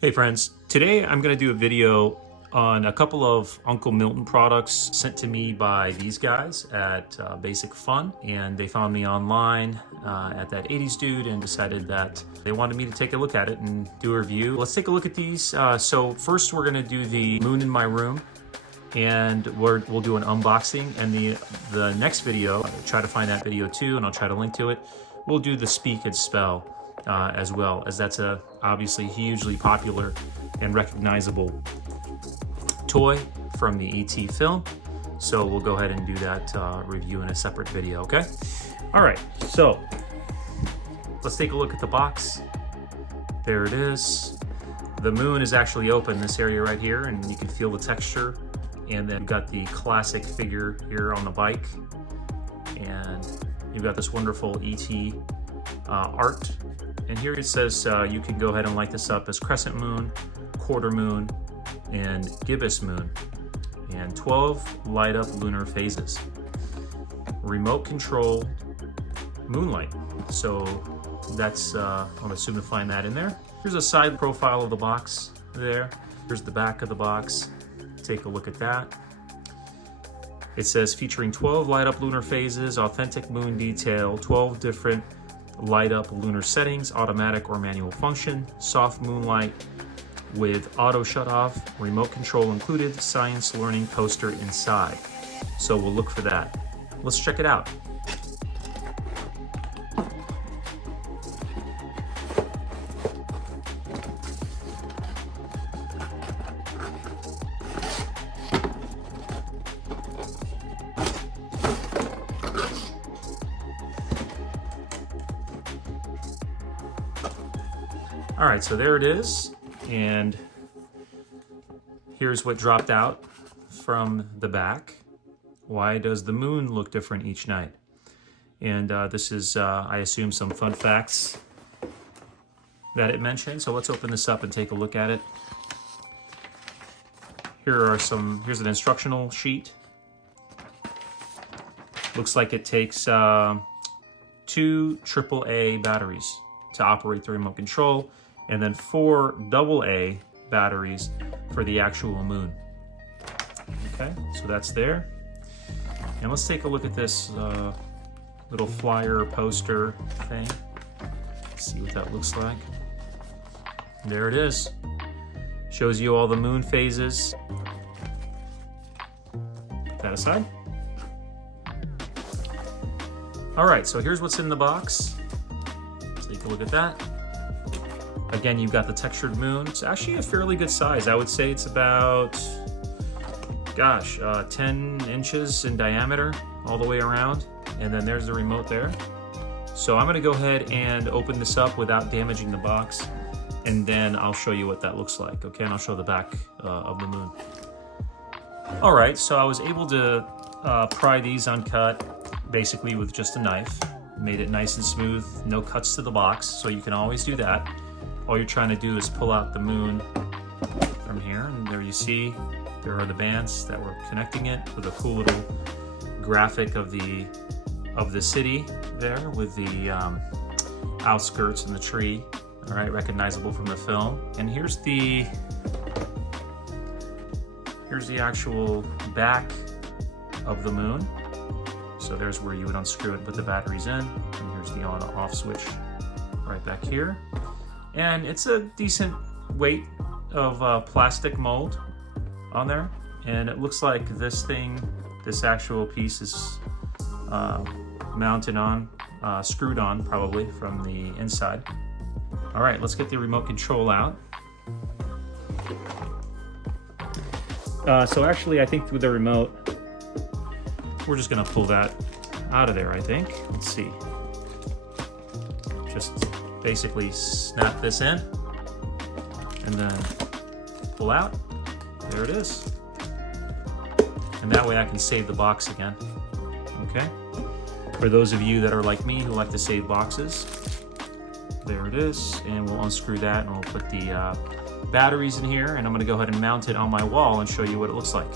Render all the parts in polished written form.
Hey friends, today I'm going to do a video on a couple of Uncle Milton products sent to me by these guys at Basic Fun, and they found me online at that 80s dude and decided that they wanted me to take a look at it and do a review. Let's take a look at these. So first we're going to do the moon in my room, and we'll do an unboxing, and the next video, I'll try to find that video too, and I'll try to link to it. We'll do the speak and spell as well, as that's a obviously hugely popular and recognizable toy from the E.T. film. So we'll go ahead and do that review in a separate video, okay? All right, so let's take a look at the box. There it is. The moon is actually open in this area right here, and you can feel the texture. And then you've got the classic figure here on the bike. And you've got this wonderful E.T. art. And here it says you can go ahead and light this up as crescent moon, quarter moon, and gibbous moon, and 12 light up lunar phases. Remote control Moonlight. So that's, I'm assuming to find that in there. Here's a side profile of the box there. Here's the back of the box. Take a look at that. It says featuring 12 light up lunar phases, authentic moon detail, 12 different light up lunar settings, automatic or manual function, soft moonlight with auto shut off, remote control included, science learning poster inside. So we'll look for that. Let's check it out. All right, so there it is, and here's what dropped out from the back. Why does the moon look different each night? And this is, I assume, some fun facts that it mentioned. So let's open this up and take a look at it. Here's an instructional sheet. Looks like it takes 2 AAA batteries to operate the remote control, and then 4 AA batteries for the actual moon. Okay, so that's there. And let's take a look at this little flyer poster thing. See what that looks like. There it is. Shows you all the moon phases. Put that aside. All right, so here's what's in the box. Take a look at that. Again, you've got the textured moon. It's actually a fairly good size. I would say it's about, 10 inches in diameter all the way around. And then there's the remote there. So I'm gonna go ahead and open this up without damaging the box, and then I'll show you what that looks like, okay? And I'll show the back of the moon. All right, so I was able to pry these uncut, basically with just a knife. Made it nice and smooth, no cuts to the box, so you can always do that. All you're trying to do is pull out the moon from here, and there you see there are the bands that were connecting it with a cool little graphic of the city there with the outskirts and the tree. All right, recognizable from the film. And here's the actual back of the moon. So there's where you would unscrew it and put the batteries in. And here's the on off switch right back here. And it's a decent weight of plastic mold on there. And it looks like this actual piece is mounted on, screwed on probably from the inside. All right, let's get the remote control out. So actually, I think with the remote, we're just gonna pull that out of there, I think. Let's see. Just basically snap this in and then pull out. There it is. And that way I can save the box again, okay? For those of you that are like me who like to save boxes, there it is. And we'll unscrew that and we'll put the batteries in here, and I'm gonna go ahead and mount it on my wall and show you what it looks like.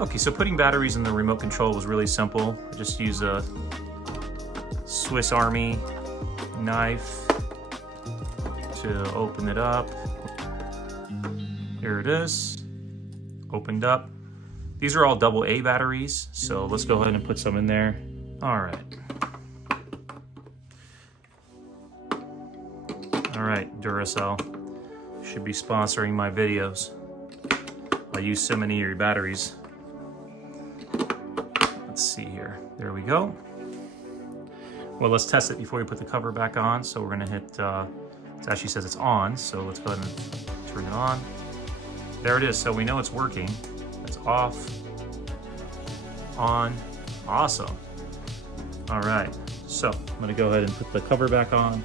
Okay, so putting batteries in the remote control was really simple. I just use a Swiss Army knife to open it up. Here it is, opened up. These are all AA batteries, so let's go ahead and put some in there. All right. All right, Duracell should be sponsoring my videos. I use so many of your batteries. Let's see here. There we go. Well, let's test it before we put the cover back on. So we're gonna hit, it actually says it's on, so let's go ahead and turn it on. There it is, so we know it's working. It's off, on, awesome. All right, so I'm gonna go ahead and put the cover back on.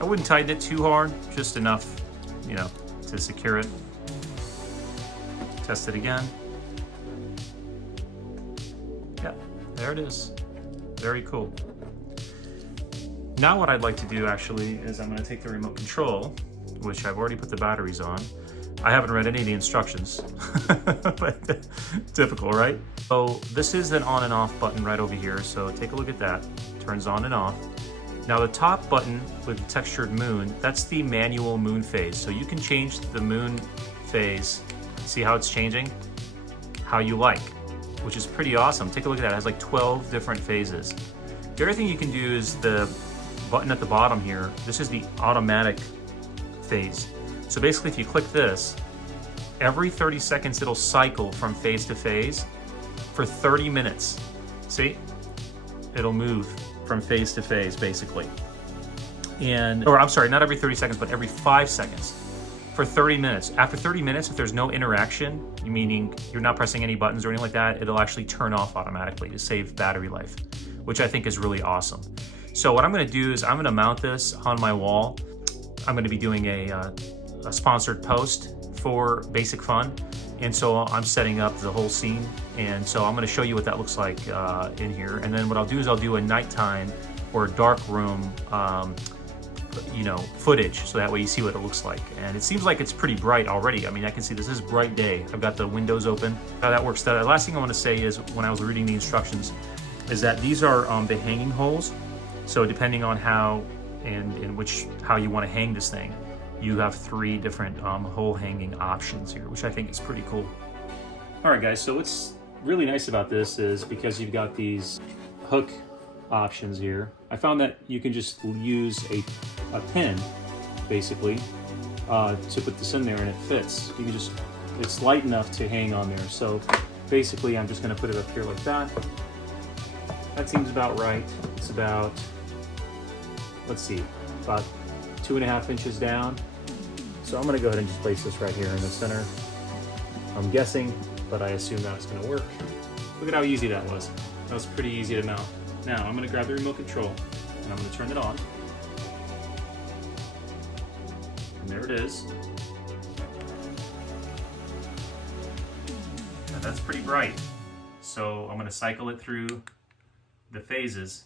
I wouldn't tighten it too hard, just enough, you know, to secure it. Test it again. Yeah, there it is. Very cool. Now what I'd like to do actually is I'm gonna take the remote control, which I've already put the batteries on. I haven't read any of the instructions, but typical, right? So this is an on and off button right over here. So take a look at that, turns on and off. Now the top button with the textured moon, that's the manual moon phase. So you can change the moon phase, see how it's changing? How you like, which is pretty awesome. Take a look at that, it has like 12 different phases. The other thing you can do is the button at the bottom here, this is the automatic phase. So basically if you click this, every 30 seconds it'll cycle from phase to phase for 30 minutes. See? It'll move from phase to phase, basically. Or I'm sorry, not every 30 seconds, but every 5 seconds for 30 minutes. After 30 minutes, if there's no interaction, meaning you're not pressing any buttons or anything like that, it'll actually turn off automatically to save battery life, which I think is really awesome. So what I'm gonna do is I'm gonna mount this on my wall. I'm gonna be doing a sponsored post for Basic Fun. And so I'm setting up the whole scene. And so I'm gonna show you what that looks like in here. And then what I'll do is I'll do a nighttime or a dark room you know, footage, so that way you see what it looks like. And it seems like it's pretty bright already. I mean, I can see this is bright day. I've got the windows open. How that works. The last thing I wanna say is when I was reading the instructions is that these are the hanging holes. So depending on how how you wanna hang this thing, you have 3 different hole hanging options here, which I think is pretty cool. All right, guys, so what's really nice about this is because you've got these hook options here, I found that you can just use a pin, basically, to put this in there and it fits. You can just, it's light enough to hang on there. So basically, I'm just gonna put it up here like that. That seems about right. It's about, let's see, about 2.5 inches down. So I'm gonna go ahead and just place this right here in the center. I'm guessing, but I assume that's gonna work. Look at how easy that was. That was pretty easy to mount. Now I'm gonna grab the remote control and I'm gonna turn it on. And there it is. Now that's pretty bright. So I'm gonna cycle it through the phases.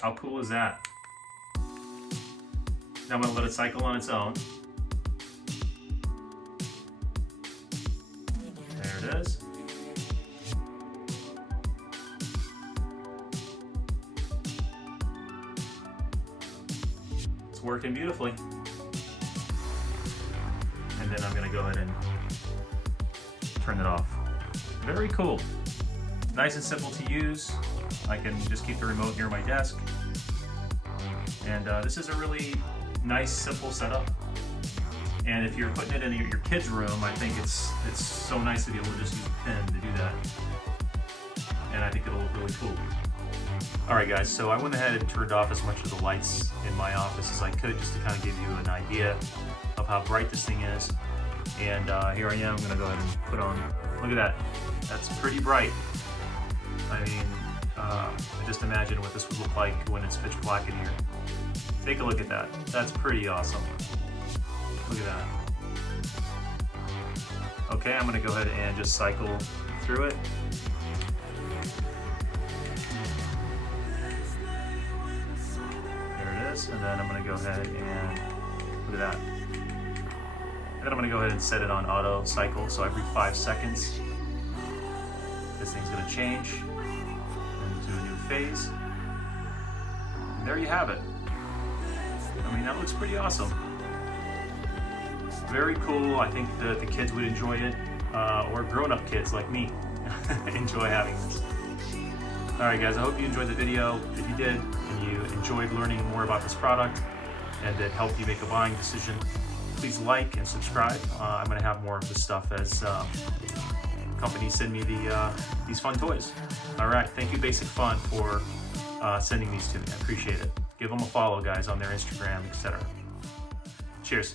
How cool is that? Now I'm gonna let it cycle on its own. There it is. It's working beautifully. And then I'm gonna go ahead and turn it off. Very cool. Nice and simple to use. I can just keep the remote near my desk. And this is a really nice, simple setup. And if you're putting it in your kid's room, I think it's so nice to be able to just use a pen to do that. And I think it'll look really cool. All right, guys, so I went ahead and turned off as much of the lights in my office as I could, just to kind of give you an idea of how bright this thing is. And here I am, I'm gonna go ahead and put on, look at that. That's pretty bright. I mean, I just imagine what this would look like when it's pitch black in here. Take a look at that. That's pretty awesome. Look at that. Okay, I'm gonna go ahead and just cycle through it. There it is, and then I'm gonna go ahead and look at that. And then I'm gonna go ahead and set it on auto cycle, so every 5 seconds, this thing's gonna change into a new phase. there you have it. I mean, that looks pretty awesome. Very cool. I think the kids would enjoy it, or grown-up kids like me enjoy having this. Alright guys, I hope you enjoyed the video. If you did, and you enjoyed learning more about this product, and it helped you make a buying decision, please like and subscribe. I'm going to have more of this stuff as companies send me these fun toys. Alright, thank you Basic Fun for sending these to me. I appreciate it. Give them a follow, guys, on their Instagram, etc. Cheers.